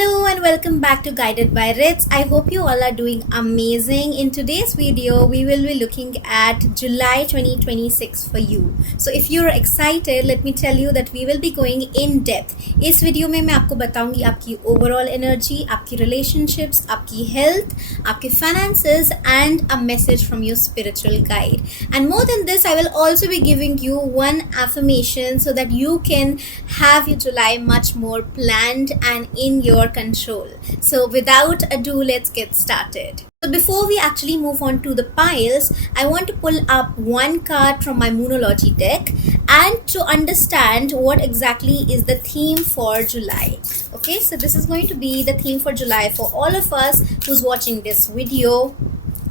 Hello and welcome back to Guided by Ritz. I hope you all are doing amazing. In today's video, we will be looking at July 2026 for you. So if you're excited, let me tell you that we will be going in depth. इस video में मैं आपको बताऊंगी आपकी overall energy, आपकी relationships, आपकी health, आपके finances and a message from your spiritual guide. And more than this, I will also be giving you one affirmation so that you can have your July much more planned and in your control. So without ado, let's get started. So before we actually move on to the piles, I want to pull up one card from my Moonology deck and to understand what exactly is the theme for July. Okay, so this is going to be the theme for July for all of us who's watching this video.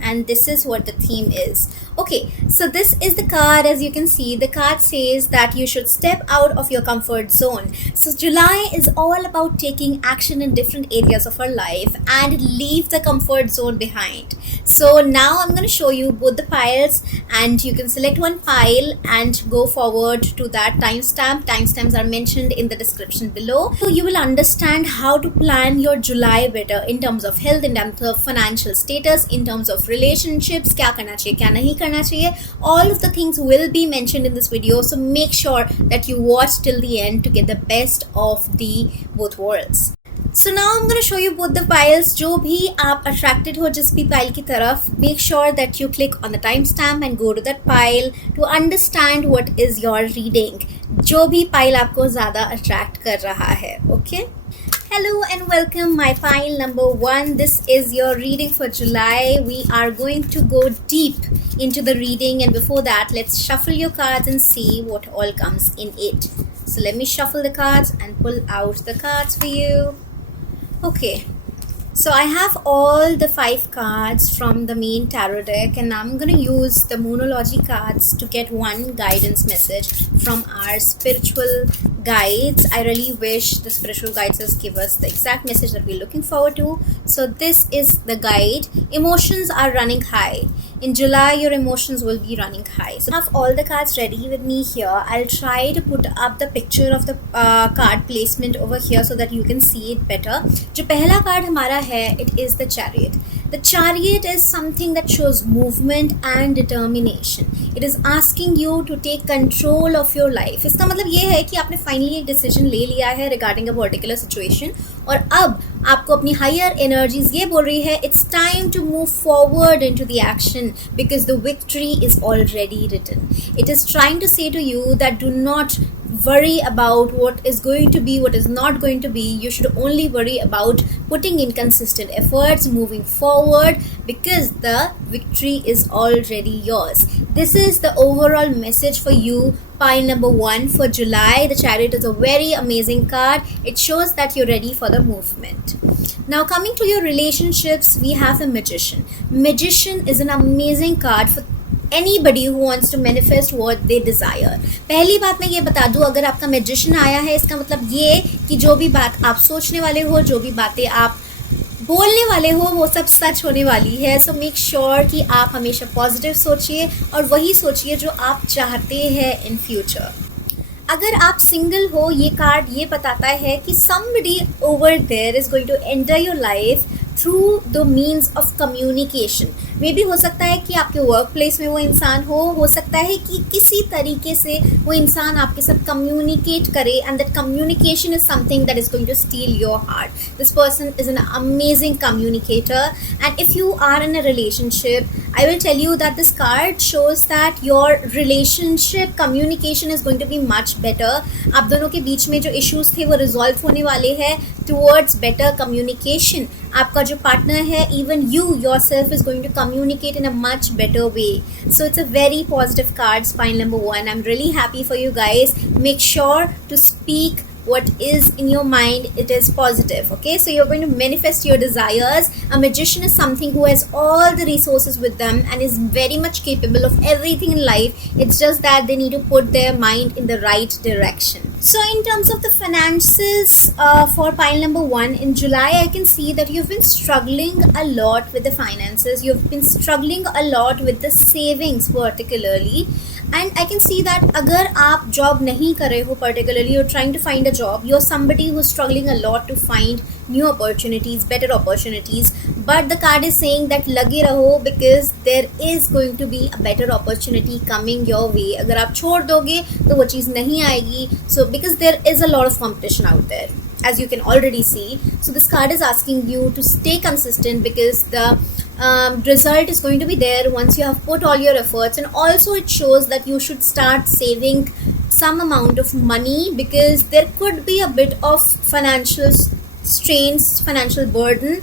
And this is what the theme is. Okay, so this is the card. As you can see, the card says that you should step out of your comfort zone. So July is all about taking action in different areas of our life and leave the comfort zone behind. So now I'm going to show you both the piles and you can select one pile and go forward to that timestamp. Timestamps are mentioned in the description below. So you will understand how to plan your July better in terms of health, in terms of financial status, in terms of relationships, क्या करना चाहिए, क्या नहीं करना चाहिए. All of the things will be mentioned in this video. So make sure that you watch till the end to get the best of the both worlds. So now I'm going to show you both the piles. जो भी आप attracted हो जिस भी pile की तरफ, make sure that you click on the timestamp and go to that pile to understand what is your reading. जो भी pile आपको ज़्यादा attract कर रहा है, okay? Hello and welcome my pile number 1. This is your reading for July. We are going to go deep into the reading, and before that let's shuffle your cards and see what all comes in it. So let me shuffle the cards and pull out the cards for you. Okay, so I have all the 5 cards from the main tarot deck, and I'm going to use the Moonology cards to get one guidance message from our spiritual guides. I really wish the spiritual guides will give us the exact message that we're looking forward to. So this is the guide. Emotions are running high. In July, your emotions will be running high. So I have all the cards ready with me here. I'll try to put up the picture of the card placement over here so that you can see it better. जो पहला card हमारा है, it is the Chariot. The Chariot is something that shows movement and determination. It is asking you to take control of your life. इसका मतलब ये है कि आपने finally एक decision ले लिया है regarding a particular situation, और अब आपको अपनी higher energies ये बोल रही है, it's time to move forward into the action because the victory is already written. It is trying to say to you that do not worry about what is going to be, what is not going to be. You should only worry about putting in consistent efforts, moving forward, because the victory is already yours. This is the overall message for you, pile number 1 for July. The Chariot is a very amazing card. It shows that you're ready for the movement. Now coming to your relationships, we have a Magician. Magician is an amazing card for anybody who wants to manifest what they desire. पहली बात मैं ये बता दूँ, अगर आपका magician आया है, इसका मतलब ये कि जो भी बात आप सोचने वाले हो, जो भी बातें आप बोलने वाले हो, वो सब सच होने वाली है. सो मेक श्योर कि आप हमेशा पॉजिटिव सोचिए और वही सोचिए जो आप चाहते हैं इन फ्यूचर. अगर आप सिंगल हो, ये कार्ड ये बताता है कि somebody over there is going to enter your life through the means of communication. मे भी हो सकता है कि आपके वर्क प्लेस में वो इंसान हो सकता है कि किसी तरीके से वो इंसान आपके साथ कम्युनिकेट करे, and that communication is something that is going to steal your heart. This person is an amazing communicator, and if you are in a relationship, I will tell you that this card shows that your relationship communication is going to be much better. आप दोनों के बीच में जो issues थे वो resolve होने वाले हैं towards better communication. आपका जो partner है, even you yourself is going to communicate in a much better way. So it's a very positive card, spine number 1. I'm really happy for you guys. Make sure to speak what is in your mind. It is positive. Okay, so you're going to manifest your desires. A magician is something who has all the resources with them and is very much capable of everything in life. It's just that they need to put their mind in the right direction. So in terms of the finances for pile number 1 in July, I can see that you've been struggling a lot with the finances. You've been struggling a lot with the savings particularly. And I can see that अगर आप job नहीं कर रहे हो, particularly you are trying to find a job, you are somebody who is struggling a lot to find new opportunities, better opportunities, but the card is saying that लगे रहो because there is going to be a better opportunity coming your way. अगर आप छोड़ दोगे तो वो चीज़ नहीं आएगी. So because there is a lot of competition out there, as you can already see. So this card is asking you to stay consistent because the result is going to be there once you have put all your efforts, and also it shows that you should start saving some amount of money because there could be a bit of financial strains, financial burden,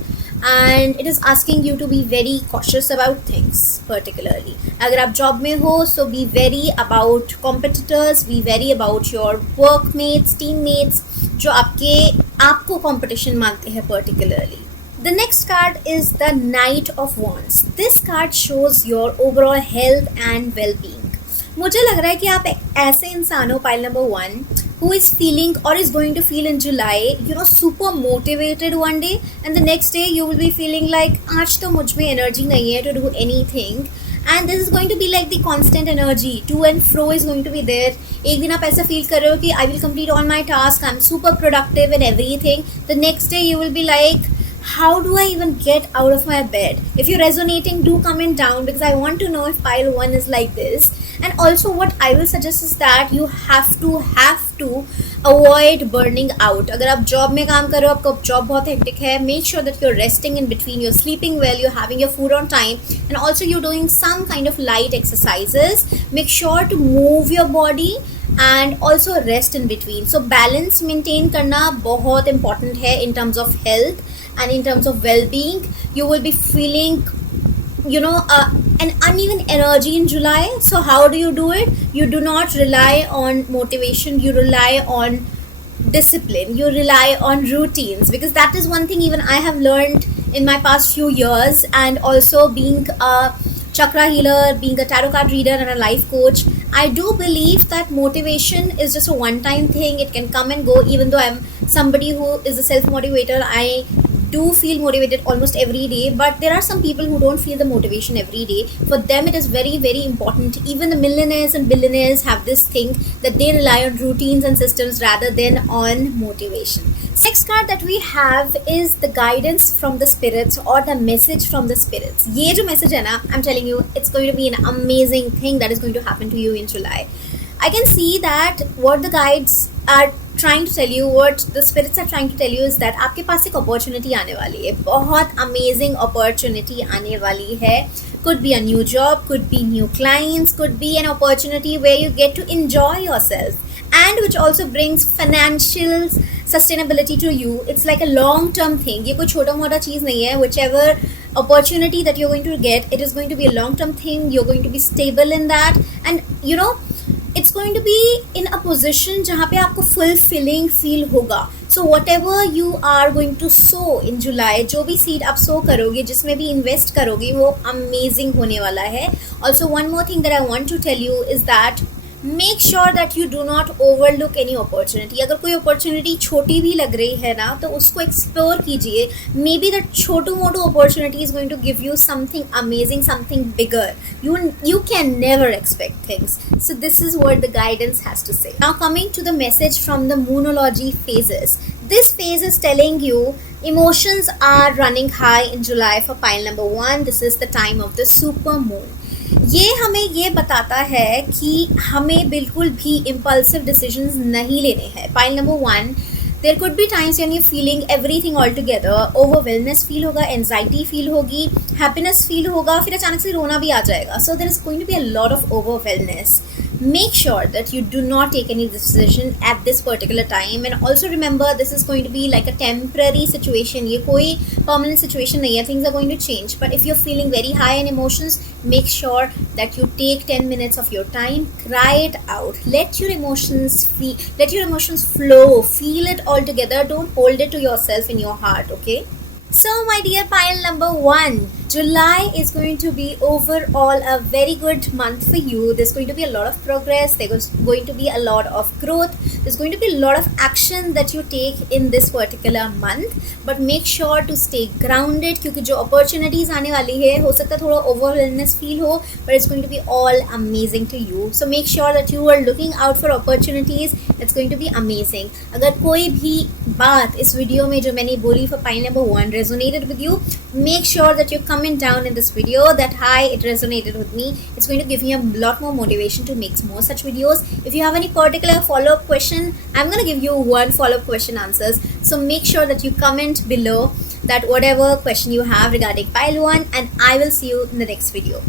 and it is asking you to be very cautious about things. Particularly अगर आप job में हो, so be very about competitors, be very about your workmates, teammates जो आपको competition मानते हैं. Particularly the next card is the Knight of Wands. This card shows your overall health and well-being. मुझे लग रहा है कि आप एक ऐसे इंसान हो, pile number 1, who is feeling or is going to feel in July, super motivated one day, and the next day you will be feeling like आज तो मुझ में energy नहीं है to do anything, and this is going to be like the constant energy, to and fro is going to be there. एक दिन आप ऐसा feel कर रहे हो कि I will complete all my tasks, I'm super productive and everything. The next day you will be like, how do I even get out of my bed? If you're resonating, do comment down because I want to know if pile 1 is like this. And also what I will suggest is that you have to avoid burning out. अगर आप job में काम कर रहे हो, आपका job बहुत hectic है, make sure that you're resting in between, you're sleeping well, you're having your food on time, and also you're doing some kind of light exercises. Make sure to move your body and also rest in between. So balance maintain करना बहुत important है in terms of health and in terms of well-being. You will be feeling an uneven energy in July. So how do you do it? You do not rely on motivation, you rely on discipline, you rely on routines, because that is one thing even I have learned in my past few years, and also being a chakra healer, being a tarot card reader and a life coach. I do believe that motivation is just a one-time thing. It can come and go. Even though I'm somebody who is a self-motivator, I do feel motivated almost every day, but there are some people who don't feel the motivation every day. For them it is very, very important. Even the millionaires and billionaires have this thing that they rely on routines and systems rather than on motivation. Next card that we have is the guidance from the spirits, or the message from the spirits. ये जो message है ना, I'm telling you, it's going to be an amazing thing that is going to happen to you in July. I can see that what the guides are trying to tell you, what the spirits are trying to tell you is that आपके पास एक opportunity आने वाली है, बहुत amazing opportunity आने वाली है. Could be a new job, could be new clients, could be an opportunity where you get to enjoy yourself, and which also brings financial sustainability to you. It's like a long term thing. ये कोई छोटा मोटा चीज़ नहीं है. Whichever opportunity that you're going to get, it is going to be a long term thing. You're going to be stable in that, and it's going to be in a position जहाँ पे आपको fulfilling feel होगा. So whatever you are going to sow in July, जो भी seed आप sow करोगे, जिसमें भी invest करोगे, वो amazing होने वाला है. Also one more thing that I want to tell you is that make sure that you do not overlook any opportunity. अगर कोई opportunity छोटी भी लग रही है ना, तो उसको explore कीजिए. Maybe that Chhotu Motu opportunity is going to give you something amazing, something bigger. You can never expect things. So this is what the guidance has to say. Now coming to the message from the Moonology phases. This phase is telling you emotions are running high in July for pile number 1. This is the time of the super moon. ये हमें ये बताता है कि हमें बिल्कुल भी impulsive decisions नहीं लेने हैं. Pile number 1, there could be times when you're feeling everything all together. Overwhelmness feel होगा, anxiety feel होगी, happiness feel होगा, फिर अचानक से रोना भी आ जाएगा. So there is going to be a lot of overwhelmness. Make sure that you do not take any decision at this particular time, and also remember this is going to be like a temporary situation. ये कोई permanent situation नहीं है. Things are going to change, but if you're feeling very high in emotions, make sure that you take 10 minutes of your time, cry it out, let your emotions flow, feel it all together. Don't hold it to yourself in your heart, okay? So my dear pile number 1, July is going to be overall a very good month for you. There's going to be a lot of progress, there's going to be a lot of growth, there's going to be a lot of action that you take in this particular month. But make sure to stay grounded, क्योंकि जो opportunities आने वाली है हो सकता है थोड़ा overwhelmness feel हो, but it's going to be all amazing to you. So make sure that you are looking out for opportunities. It's going to be amazing. अगर कोई भी बात इस वीडियो में जो मैंने बोली for pile number 1 resonated with you, make sure that you comment down in this video that hi, it resonated with me. It's going to give me a lot more motivation to make more such videos. If you have any particular follow-up question, I'm going to give you one follow-up question answers. So make sure that you comment below that whatever question you have regarding pile 1, and I will see you in the next video.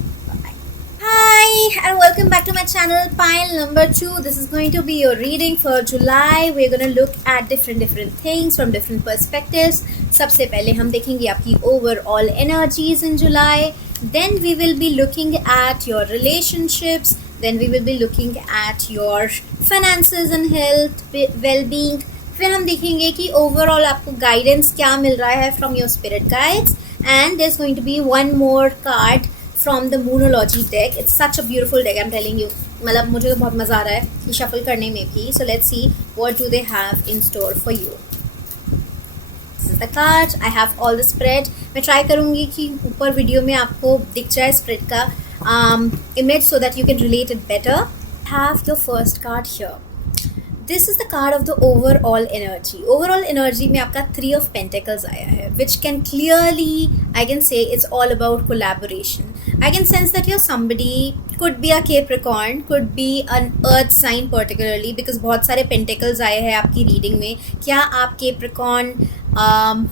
Hi and welcome back to my channel, pile number 2. This is going to be your reading for July. We're going to look at different things from different perspectives. सबसे पहले हम देखेंगे आपकी overall energies in July. Then we will be looking at your relationships. Then we will be looking at your finances and health, well-being. फिर हम देखेंगे कि overall आपको guidance क्या मिल रहा है from your spirit guides. And there's going to be one more card from the Moonology deck. It's such a beautiful deck, I'm telling you. मतलब मुझे तो बहुत मज़ा आ रहा है ये shuffle करने में भी. So let's see what do they have in store for you. This is the card. I have all the spread. मैं try करूँगी कि ऊपर वीडियो में आपको दिख जाए spread का image so that you can relate it better. Have your first card here. This is the card of the overall energy. Overall energy में आपका 3 of Pentacles आया है, which can clearly, I can say it's all about collaboration. I can sense that you're somebody, could be a Capricorn, could be an earth sign particularly, because बहुत सारे Pentacles आए हैं आपकी reading में. क्या आप Capricorn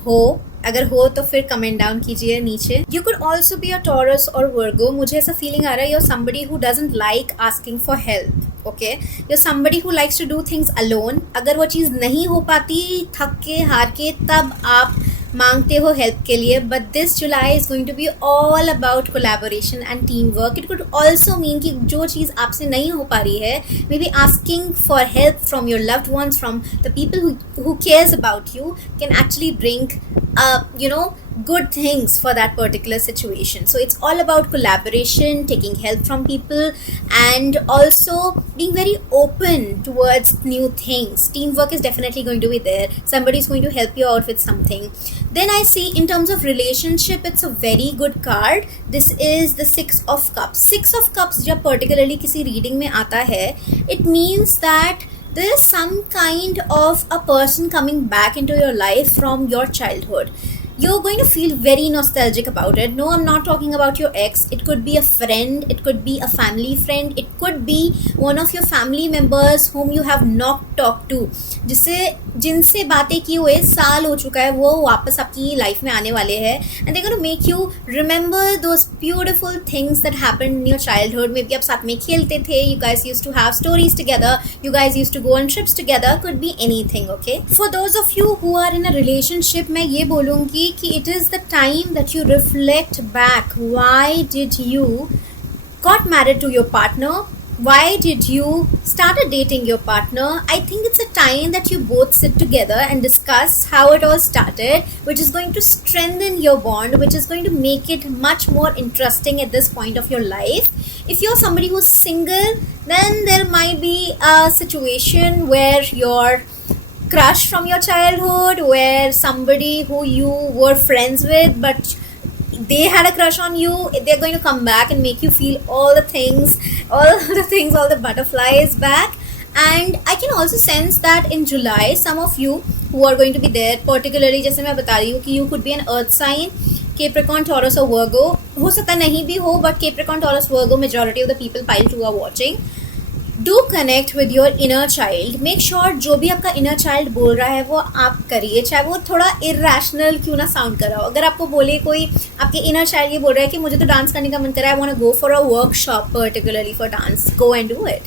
हो? अगर हो तो फिर कमेंट डाउन कीजिए नीचे. You could also be a Taurus or Virgo. मुझे ऐसा फीलिंग आ रहा है you're somebody who doesn't like asking for help. Okay, you're somebody who likes to do things alone. अगर वो चीज़ नहीं हो पाती थक के हार के तब आप मांगते हो हेल्प के लिए. But this July is going to be all about collaboration and teamwork. It could also mean कि जो चीज़ आपसे नहीं हो पा रही है, maybe asking for help from your loved ones, from the people who cares about you, can actually bring good things for that particular situation. So it's all about collaboration, taking help from people, and also being very open towards new things. Teamwork is definitely going to be there. Somebody is going to help you out with something. Then I see in terms of relationship, it's a very good card. This is the 6 of Cups. 6 of Cups जब particularly किसी reading में आता है, it means that there is some kind of a person coming back into your life from your childhood. You're going to feel very nostalgic about it. No, I'm not talking about your ex. It could be a friend. It could be a family friend. It could be one of your family members whom you have not talked to. जिनसे बातें की हुए साल हो चुका है, वो वापस आपकी लाइफ में आने वाले हैं. And they're going to make you remember those beautiful things that happened in your childhood. Maybe आप साथ में खेलते थे. You guys used to have stories together. You guys used to go on trips together. Could be anything, okay? For those of you who are in a relationship, मैं ये बोलूँगी कि it is the time that you reflect back. Why did you got married to your partner? Why did you started dating your partner? I think it's a time that you both sit together and discuss how it all started, which is going to strengthen your bond, which is going to make it much more interesting at this point of your life. If you're somebody who's single, then there might be a situation where your crush from your childhood, where somebody who you were friends with but they had a crush on you, they're going to come back and make you feel all the things, all the butterflies back. And I can also sense that in July, some of you who are going to be there, particularly जैसे मैं बता रही हूँ कि you could be an earth sign, Capricorn, Taurus or Virgo. हो सकता नहीं भी हो, but Capricorn, Taurus, Virgo, majority of the people pile 2 are watching. Do connect with your inner child. Make sure जो भी आपका inner child बोल रहा है वो आप करिए, चाहे वो थोड़ा irrational क्यों ना sound कर रहा हो. अगर आपको बोले कोई आपके inner child ये बोल रहा है कि मुझे तो डांस करने का मन कर रहा है, I want to go for a workshop particularly for dance, go and do it.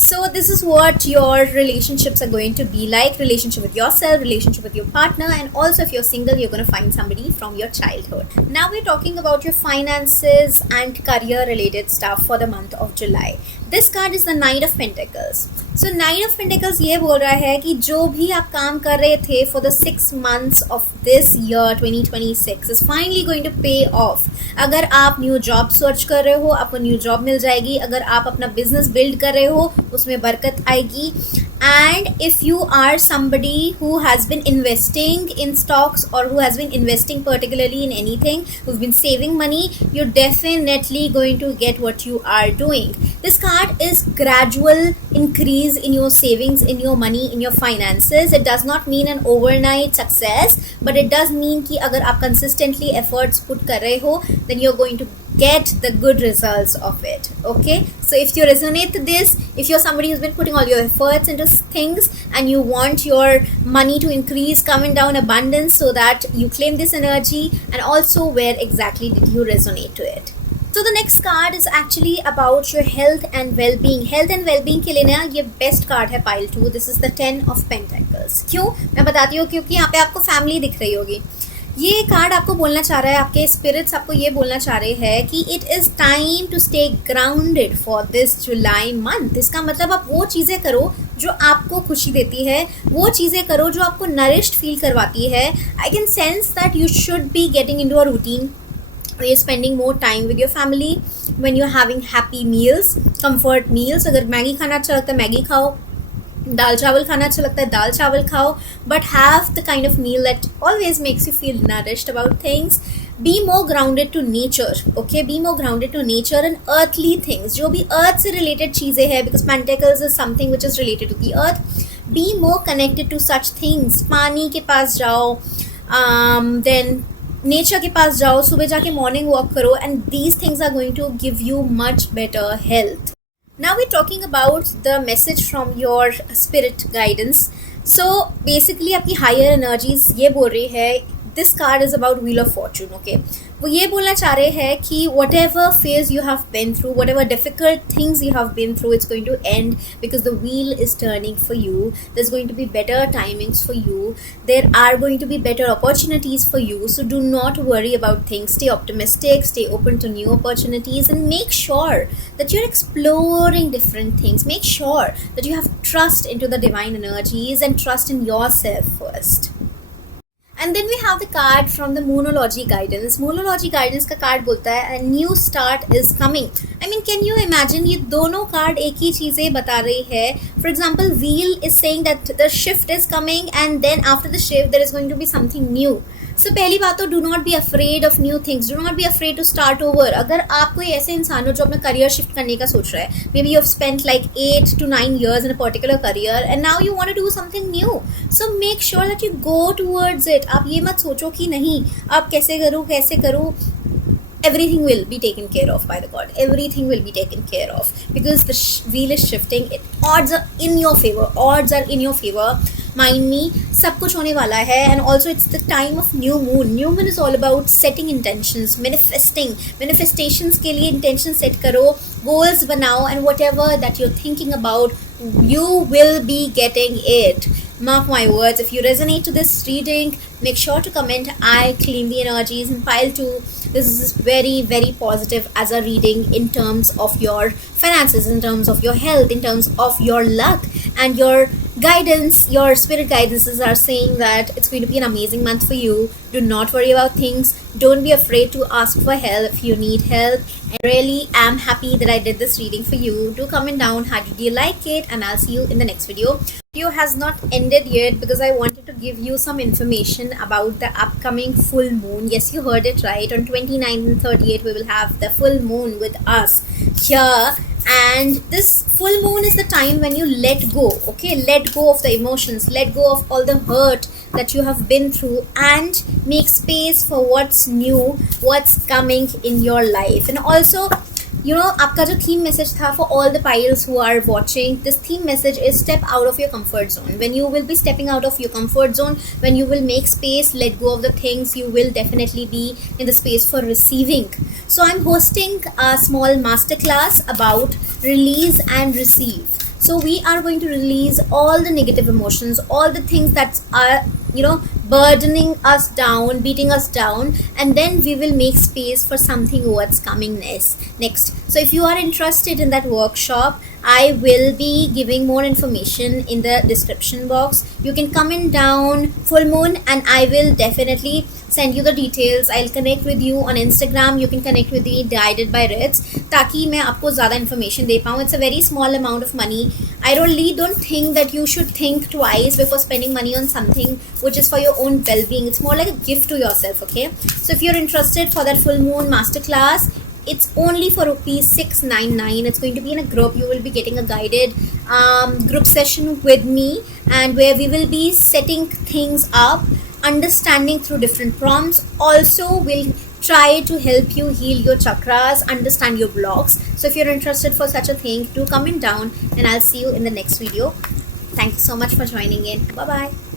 So this is what your relationships are going to be like. Relationship with yourself, relationship with your partner, and also if you're single, you're going to find somebody from your childhood. Now we're talking about your finances and career related stuff for the month of July. This card is the Knight of Pentacles. So nine of pentacles ये बोल रहा है कि जो भी आप काम कर रहे थे for the 6 months of this year 2026 is finally going to pay off. अगर आप न्यू जॉब सर्च कर रहे हो, आपको न्यू जॉब मिल जाएगी. अगर आप अपना बिजनेस बिल्ड कर रहे हो, उसमें बरकत आएगी. And if you are somebody who has been investing in stocks or who has been investing particularly in anything, who's been saving money, you're definitely going to get what you are doing. This card is gradual increase in your savings, in your money, in your finances. It does not mean an overnight success, but it does mean कि अगर आप consistently efforts put कर रहे हो, then you're going to get the good results of it. Okay, so if you resonate to this, if you're somebody who's been putting all your efforts into things and you want your money to increase, come in down abundance, so that you claim this energy, and also where exactly did you resonate to it. So the next card is actually about your health and well-being. Health and well-being के लिए ना ये best card है pile 2. This is the 10 of Pentacles. क्यों मैं बताती हूँ, क्योंकि यहाँ पे आपको family दिख रही होगी. ये कार्ड आपको बोलना चाह रहा है, आपके स्पिरिट्स आपको ये बोलना चाह रहे हैं कि it is time to stay grounded for this July month. इसका मतलब आप वो चीज़ें करो जो आपको खुशी देती है, वो चीज़ें करो जो आपको नरिश्ड फील करवाती है. I can sense that you should be getting in to a routine. You're spending more time with your family when you're having happy meals, comfort meals. अगर मैगी खाना अच्छा लगता है मैगी खाओ, दाल चावल खाना अच्छा लगता है दाल चावल खाओ, but have the kind of meal that always makes you feel nourished about things. Be more grounded to nature, okay? Be more grounded to nature and earthly things. जो भी earth से related चीज़ें हैं, because Pentacles is something which is related to the earth. Be more connected to such things. पानी के पास जाओ, then nature के पास जाओ, सुबह जाके मॉर्निंग वॉक करो, and these things are going to give you much better health. Now we're talking about the message from your spirit guidance. So basically आपकी higher energies ये बोल रही है, this card is about Wheel of Fortune, okay? वो ये बोलना चाह रहे हैं कि whatever phase you have been through, whatever difficult things you have been through, it's going to end because the wheel is turning for you. There's going to be better timings for you. There are going to be better opportunities for you. So do not worry about things. Stay optimistic, stay open to new opportunities, and make sure that you're exploring different things. Make sure that you have trust into the divine energies and trust in yourself first. And then we have the card from the Moonology Guidance. Moonology Guidance का card बोलता है a new start is coming. I mean, can you imagine, ये दोनों card एक ही चीज़ें बता रही है. For example, wheel is saying that the shift is coming, and then after the shift there is going to be something new. So पहली बात तो do not be afraid of new things. Do not be afraid to start over. अगर आप कोई ऐसे इंसान हो जो अपना करियर शिफ्ट करने का सोच रहा है, maybe you have spent like 8 to 9 years in a particular career and now you want to do something new. So make sure that you go towards it. आप ये मत सोचो कि नहीं अब कैसे करूँ. Everything will be taken care of by the God. Everything will be taken care of because the wheel is shifting. Odds are in your favor. Odds are in your favor. Mind me, सब कुछ होने वाला है. And also it's the time of new moon. New moon is all about setting intentions, manifesting. Manifestations के लिए intentions set करो, goals बनाओ, and whatever that you're thinking about, you will be getting it. Mark my words. If you resonate to this reading, make sure to comment I claim the energies in pile 2. This is very, very positive as a reading in terms of your finances, in terms of your health, in terms of your luck, and your guidance. Your spirit guidances are saying that it's going to be an amazing month for you. Do not worry about things. Don't be afraid to ask for help if you need help. I really am happy that I did this reading for you. Do comment down how did you like it, and I'll see you in the next video. Video has not ended yet because I wanted to give you some information about the upcoming full moon. Yes, you heard it right. On 29th and 30th, we will have the full moon with us here. And this full moon is the time when you let go, okay? Let go of the emotions, let go of all the hurt that you have been through, and make space for what's new, what's coming in your life. And also, you know, आपका जो theme message था for all the piles who are watching, this theme message is step out of your comfort zone. When you will be stepping out of your comfort zone, when you will make space, let go of the things, you will definitely be in the space for receiving. So I'm hosting a small masterclass about release and receive. So we are going to release all the negative emotions, all the things that are, burdening us down, beating us down, and then we will make space for something what's coming next. So if you are interested in that workshop, I will be giving more information in the description box. You can comment down full moon and I will definitely send you the details. I'll connect with you on Instagram. You can connect with me Guided by Ritz, ताकि मैं आपको ज़्यादा information दे पाऊँ. It's a very small amount of money. I really don't think that you should think twice before spending money on something which is for your own well-being. It's more like a gift to yourself, okay? So if you're interested for that full moon masterclass, it's only for ₹699. It's going to be in a group. You will be getting a guided group session with me, and where we will be setting things up, understanding through different prompts. Also, we'll try to help you heal your chakras, understand your blocks. So if you're interested for such a thing, do comment down and I'll see you in the next video. Thank you so much for joining in. Bye bye.